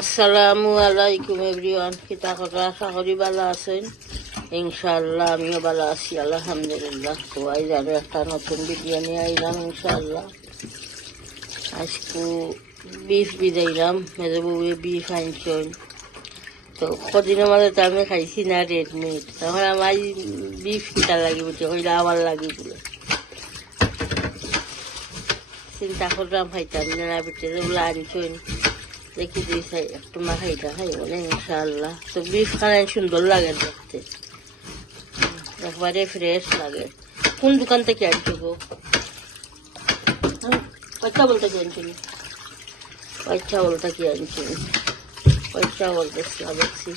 আসসালামু আলাইকুম এভরিওয়ান, কিতা কথা আশা করি ভালো আছেন। ইনশাআল্লাহ আমিও ভালো আছি, আলহামদুলিল্লাহ। তো আজ আরো একটা নতুন ভিডিও নিয়ে আইলাম ইনশাআল্লাহ। আজকে বিফ বিদাইলাম, মেজে বউয়ে বিফ আনছেন। তো কদিনের মাঝে তো আমি খাইছি না রেড মিট, তখন আমার বিফ কিতা লাগি বুঝে কইলে আমার লাগি বলে চিন্তা করলাম খাইতাম না, ভিতরে বলে আনছেন দেখি দিই একটু মা খাইটা খাই বলে ইনশাআল্লাহ। তো বিফ খানায় সুন্দর লাগে দেখতে, একবারে ফ্রেশ লাগে। কোন দোকান থেকে আনছো গো? পয়সা বলতে কি আনছো? পয়সা বলতে কি আনছো? পয়সা বলতে দেখছি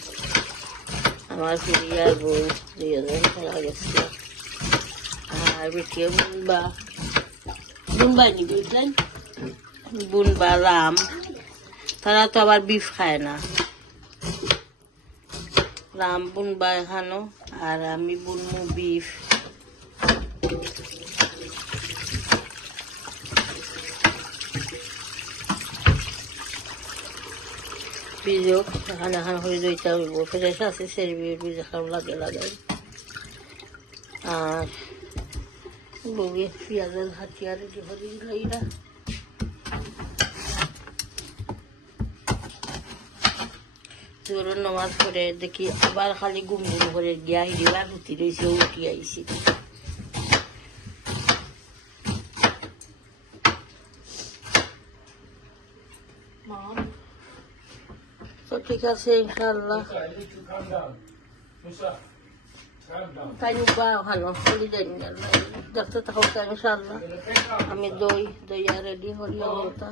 আমার ফিরিয়ার বউ 2000 টাকা গেছে। আর বেটিয়ে বুনবা নি বুঝলেন, বুনবা রাম, তারা তো আবার বিফ খায় না। রাম বুনবা এখানো আর আমি বুনবো বিফ। বীজক এখানে এখান করে দইটা হইব, ফ্রেশ আছে সেরবির বীজ এখানে লাগে লাগাই। আর বউয়ে পেঁয়াজের হাতিয়া রেডি করে গাইরা জোরের নামাজ পড়ে দেখি আবার খালি গুম গুম করে গিয়া হিরিবা হুতি রয়েছে, উঠি আইছি। তো ঠিক আছে ইনশাআল্লাহ, তাই বা ভালো চলি যাই দেখতে থাকো ইনশাআল্লাহ। আমি দই আর রেডি করি ওটা।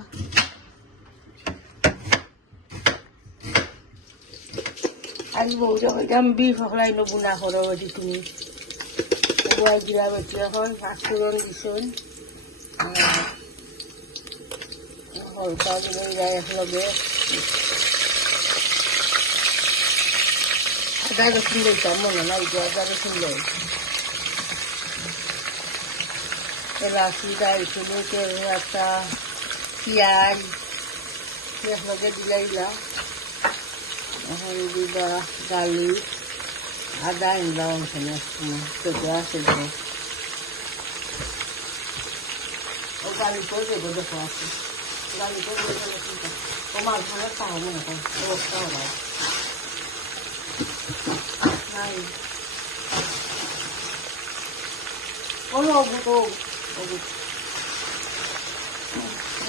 আজ বউ যখন বিফ হলাই নবুনা করো বেটি, তুমি বয়াই দিলা বেটি। এখন পাঁচফোড়ন দিছেন, হলকা দিলে যায় একলগে। আদা রসুন দিতাম মনে নাই, আদা রসুন দেয় এলাচি দারচিনি তেজপাতা পেঁয়াজ একলগে দিলাইলা। এখন দিবা গালি আদা আনবা ওখানে চোখে আছে ও গালি করে দেবো, দেখো আছে গালি করে দেবো। ও মাছ ভালো তাও মনে হয় অবস্থাও নাই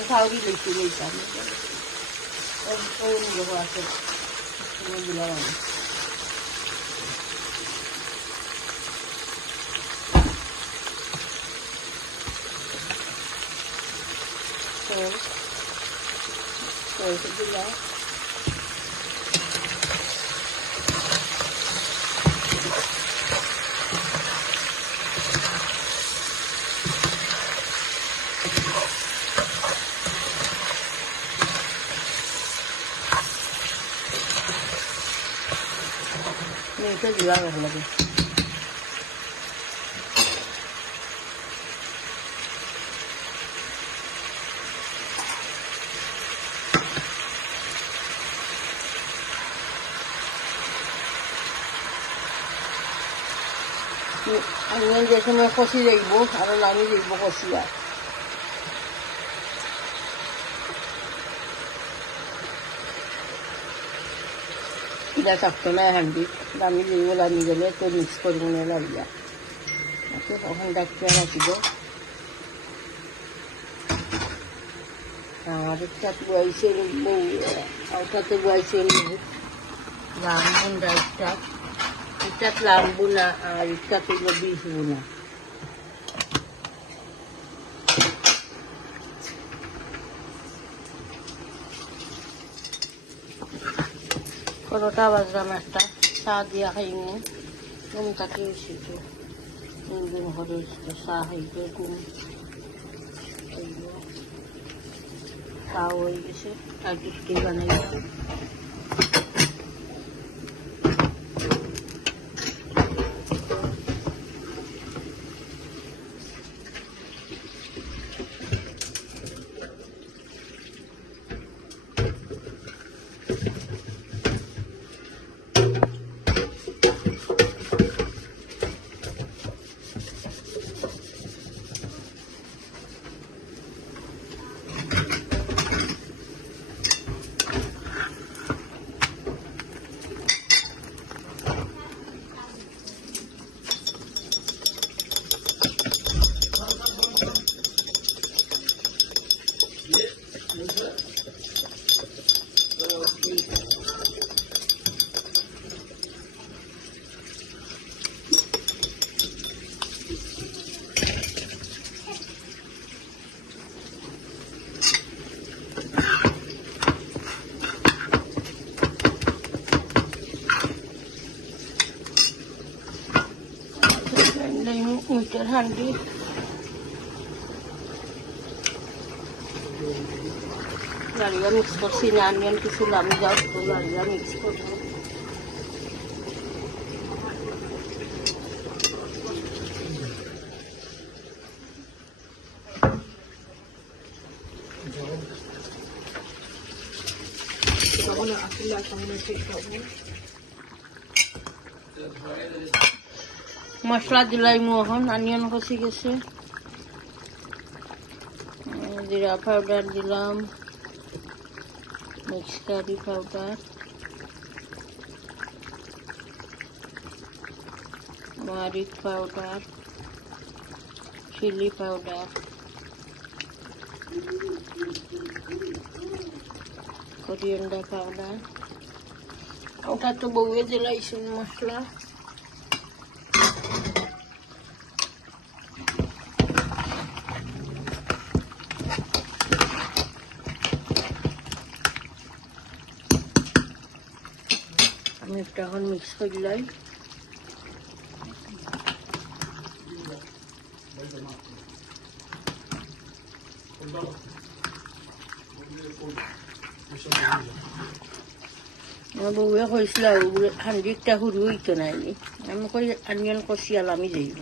খাওয়ারি লেগছি লইতাম আছে দিলাম আমি। দিলাম মেয়েকে দিলাম একলগে। আমি যে সময় কষি যাইব আরো নামি যাইব কষিয়া। কিনা থাকতো না হান্ডি দামি যাইব, নামি গেলে তো মিক্স করবো না লাগিয়া তখন ডাকিয়া রাখিব। আর ইচ্ছাত বয়াইছে বউ, ওটাতে বয়াইছে লাম বুনা ইচ্ছাত লাম বুনা, আর ইচ্ছাত বিষ বুনা। পরোটা বাজলাম একটা, চা দিয়া খাইমু। ঘুম থাকি উঠিছো ঘুম করে চা খাইতে ঘুম খাওয়া হয়ে গেছে। আর বিস্কিট বানাইলাম। মিটার হান্ডি লাড়িয়া মিক্স করছি না, অনিয়ন কিছু লামি যাও তো লাড়িয়া মিক্স করবো। মশলা দিলাই মোহন, অনিয়ন কষি গেছে, জিরা পাউডার দিলাম, মিক্স কারি পাউডার, মারিচ powder, chilli powder, coriander powder. ওটা তো বউয়ে দিলাইছেন মশলা। আমি একটা এখন মিক্স করলাই। আমার বউয়ে কইছিল হান্ডিটা হুরু হইতো নাইনি, আমি কই অনিয়ন কষিয়াল আমি যাইব,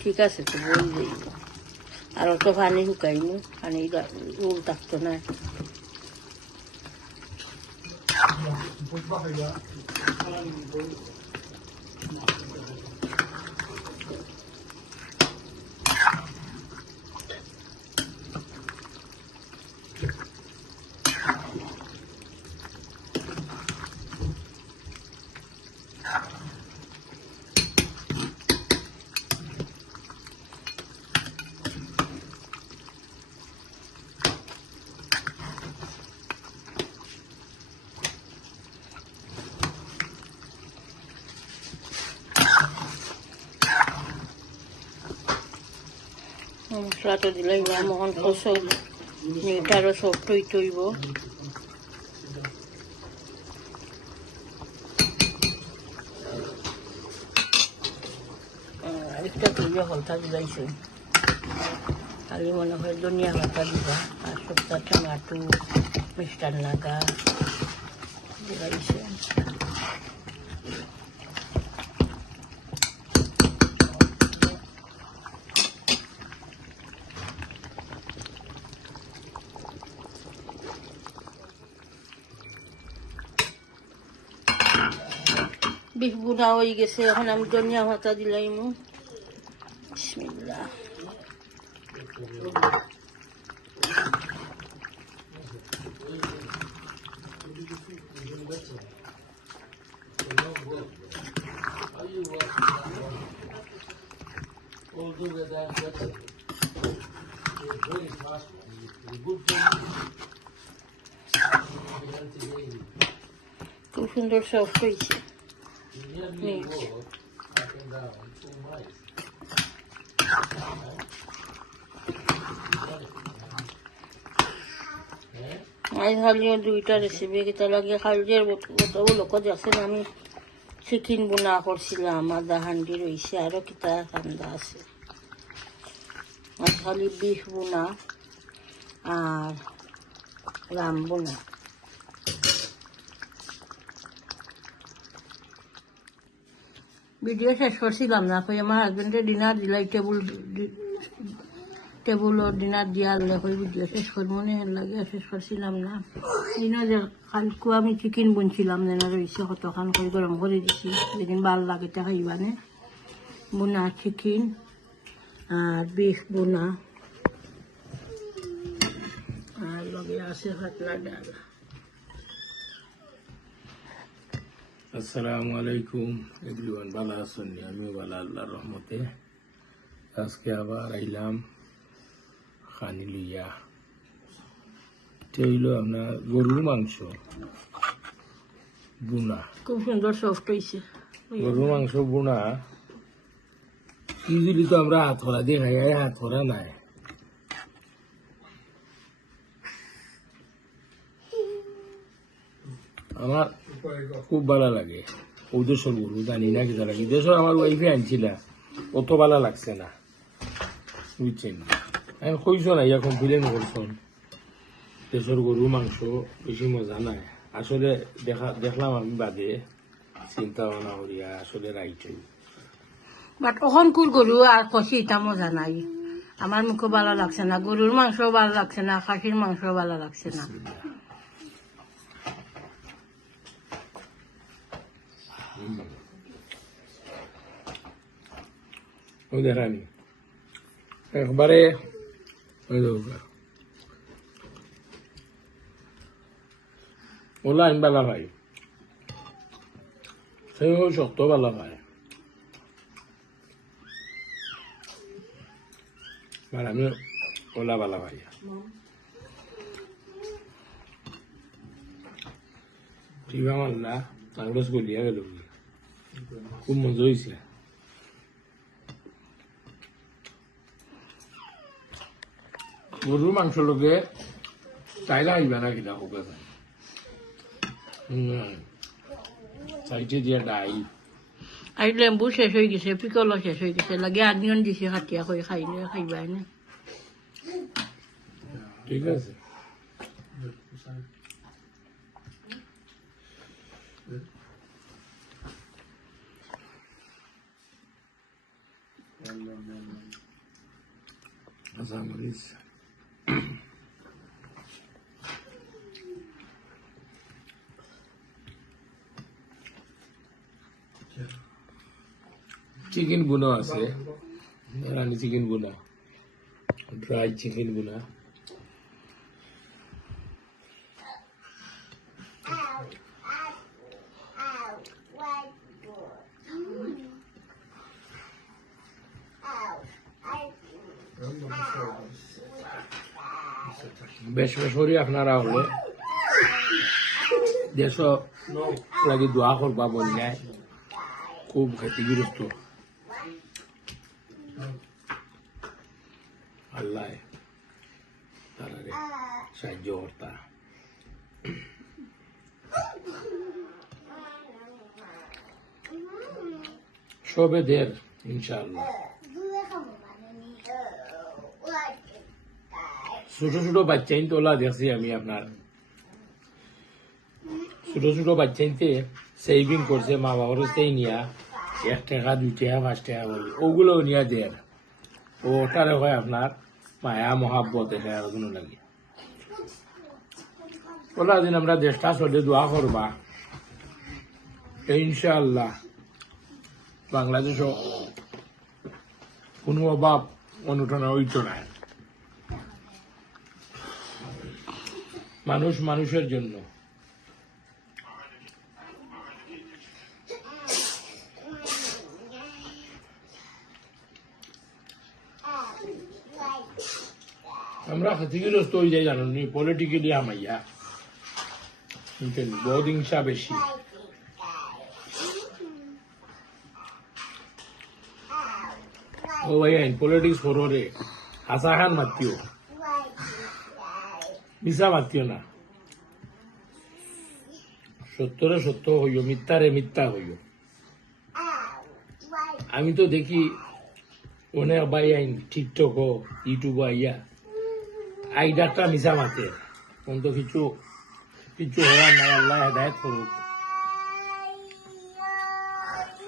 ঠিক আছে তো বই যাইব। আর তো পানি শুকাইনি, পানি রোল থাকতো না। মশলাটা দিলাই মোহন কষো, এটারও সফট হইতে হইব। আরেকটা তুলিয়া হলতা দিলাইছে, খালি মনে হয় ধনিয়া পাতা দিবা, আর সবটা টমাটো মিষ্টার লাগা দিলাইছে। বিফ বুনা হয়ে গেছে, এখন আমি ধনিয়া পাতা দিলাইম। বিসমিল্লাহ। খুব সুন্দর সফট হয়েছে। আজ খালিও দুইটা রেসিপি কেটা লাগে খালির লোক আছে না, আমি চিকেন বোনা করছিলাম, আদা হান্ডি রয়েছে, আরো কিতা ঠান্ডা আছে। আজ খালি বিফ বোনা আর রাম বোনা। ভিডিও শেষ করছিলাম না, কই আমার হাজবেন্ডের ডিনার দিলাই, টেবুলর ডিনার দিয়া কই ভিডিও শেষ করবো মনে লাগে, শেষ করছিলাম না। দিনও যে কালকে আমি চিকেন বুনছিলাম যেন রয়েছে, কতখান করে গরম করে দিছি, যেদিন ভাল লাগে তা খাইবানে। বোনা চিকেন আর বিফ বোনা, আর লগে আছে পাতলা ডাল। আসসালামু আলাইকুম এভরিওয়ান, ভালো আছেন? আমিও ভালো আল্লাহর রহমতে। আজকে আবার আইলাম খানি লইয়া। এটা হইল আপনার গরুর মাংস বুনা, খুব সুন্দর সফট হয়েছে। গরুর মাংস বুনা। ইউজুয়ালি তো আমরা হাত খরা দিয়ে খাই, হাত খরা নাই। আমার খুব ভালো লাগে ওদেশের গরু জানি না কি লাগে দেশের আমার ওয়াইফে আনছিলা অত ভালো লাগছে না বুঝছেন এখন কইছো না ইয়া কমপ্লেন করছেন দেশের গরু মাংস বেশি মজা নাই আসলে দেখলাম আমি বাদে চিন্তা ভাবনা করিয়া আসলে রাইট বাট ওখান কুর গরু আর কষি এটা মজা নাই আমার মুখে ভালো লাগছে না গরুর মাংস ভালো লাগছে না খাসির মাংস ভালো লাগছে না ওই দেখানি একবারে ওই দেখো ওলা আমি বালা ভাই সেও শক্ত বালা ভাই আর আমি ওলা বালা ভাই ঠিক আমার না আঙুল গলিয়া গেল খুব মজা হয়েছে গরুর মাংস লোকে চাইলে আসবে না কিনা হোক চাইছে দিয়ে ডাই আর লেম্বু শেষ হয়ে গেছে পিকলও শেষ হয়ে গেছে লাগে আনিয়ন দিছে কাটিয়া করে খাইলে খাইবাই না ঠিক আছে আচ্ছা মরিচ চিকেন বুনো আছে রানি চিকেন বুনা ড্রাই চিকেন বুনা বেশ বেশ করি আপনারা হলে দেশ লাগি দোয়া করবা বন্যায় খুব ক্ষতিগ্রস্ত আল্লাহ তারা সাহায্য কর্তা সবে দের ইনশাআল্লাহ ছোট ছোট বাচ্চাইন তোলা দেখছি আমি আপনার ছোট ছোট বাচ্চাইনতে সেভিং করছে মা বাবার সেই নিয়া 1 টাকা 2 টাকা 5 টাকা বলি ওগুলো নিয়ে দেন ওটারে হয় আপনার মায়া মহাব্বত এটা আর কোনো লাগে ওলা দিন আমরা দেশটা চলে দোয়া করবা ইনশাআল্লাহ বাংলাদেশও কোনো অভাব অনুটনা হইত না মানুষ মানুষের জন্য আমরা ক্ষতিগ্রস্ত হয়ে যাই জানো নি পলিটিক্যালি আমাইয়া বহুত হিংসা বেশি ও ভাই পলিটিক্স ফোরে হাসা খান মাতিও মিশা মাতিও না সত্যরে সত্য হইও মিথ্যারে মিথ্যা হইও আমি তো দেখি অনেক ভাই আইন টিকটক ইউটিউব আইয়া আইডাটা মিশা মাতে অন্ত কিছু কিছু হওয়ার নাই আল্লাহ হেদায়ত করুক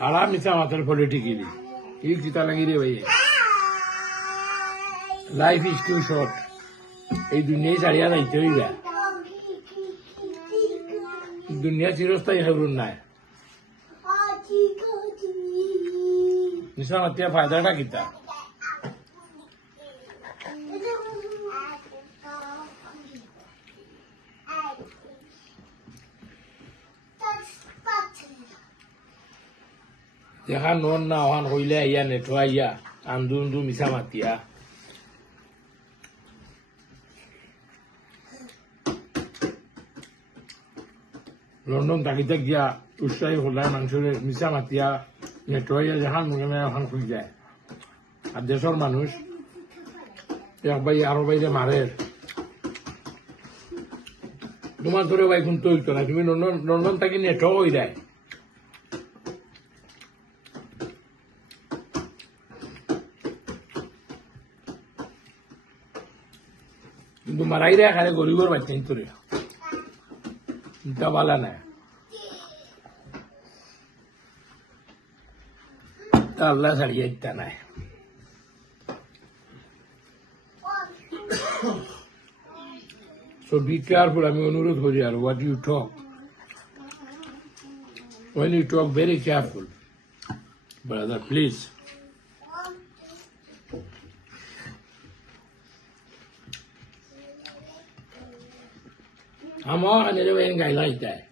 আলা মিশা মাতের পলিটিক্যালি এই চিতা লাগি রে ভাই লাইফ ইজ টু শর্ট এই দুনিয়ায় ছাড়িয়া যাইতে হইবা দুনিয়া চিরস্থায়ী হইব নাই মিশা মাতিয়া ফায়দাটা কিতা দেখা নন না ওখান হইলে আইয়া নেটো আইয়া আন্দু আন্দু মিশা মাতিয়া লন্ডন তাকিতে গিয়া উৎসাহী হলাই মানুষের মিশা মাতিয়া নেটো আইয়া যেখান মনে ওখান খুঁজ যায় আর দেশের মানুষ এক বাই আরো বাইরে মারে তোমার ধরে ভাই কিন্তু হইতো না, তুমি লন্ডন থাকি নেট হয়ে যায়। কিন্তু মারাই রে খালে গরিবর বাচ্চা তোরে চিন্তা বালা না, তা আল্লাহ ছাড়িয়ে ইত্যা নাই। So be careful, আমি অনুরোধ করি আর what you talk. When you talk, very careful. Brother, please. আমার এনে বেন গাইলা ইতায়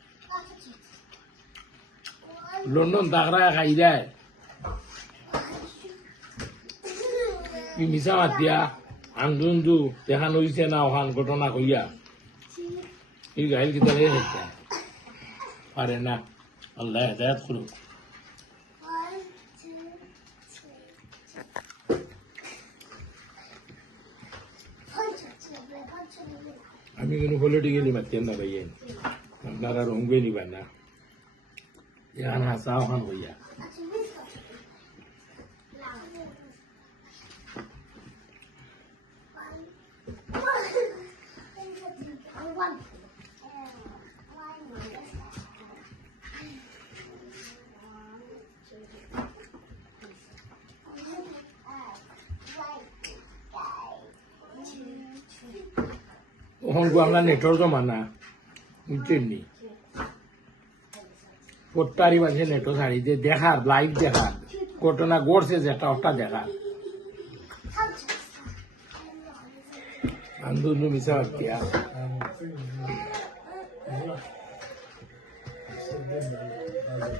লন্ডন তাকরা খাই যায় কি মিশা মাতিয়া আন্দুন্দু দেখান হইছে না ওখান ঘটনা কইয়া এই গাইল কি তাহলে হচ্ছে পারে না, আল্লাহ হেদায়েত করুক। আমি কিন্তু পলিটিক্যালি মাতিয়েন না ভাইয়েন, আপনারা রঙবে নিবেন না, এখান হাসা ওখান হইয়া। ওখান আমরা নেটর জমানা বুঝছেন নি, প্রত্যারি মাঝে নেটও ছাড়ি যে দেখার লাইভ দেখার ঘটনা ঘটছে যেটা ওটা দেখার আন্দোলন মিশা হত্যা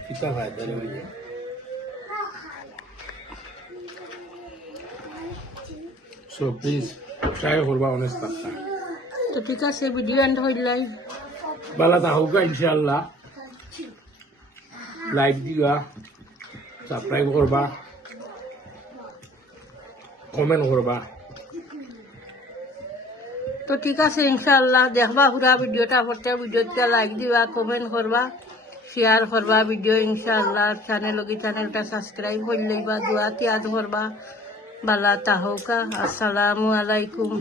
কিতা ভাই তাহলে বুঝে। সো প্লিজ ট্রাই করবা অনেস্ট থাকতা। তো ঠিক আছে, ভিডিও এন্ড হইলাই বালা থাকুকা ইনশাআল্লাহ, লাইক দিবা, সাবস্ক্রাইব করবা, কমেন্ট করবা। তো ঠিক আছে ইনশাআল্লাহ, দেখবা পুরা ভিডিওটা, প্রত্যেক ভিডিওতে লাইক দিবা, কমেন্ট করবা, শেয়ার করবা ভিডিও ইনশাআল্লাহ। চ্যানেলটা সাবস্ক্রাইব করে লইবা, দোয়া তিয়াদ করবা। বালা তাহৌকা। আসসালামু আলাইকুম।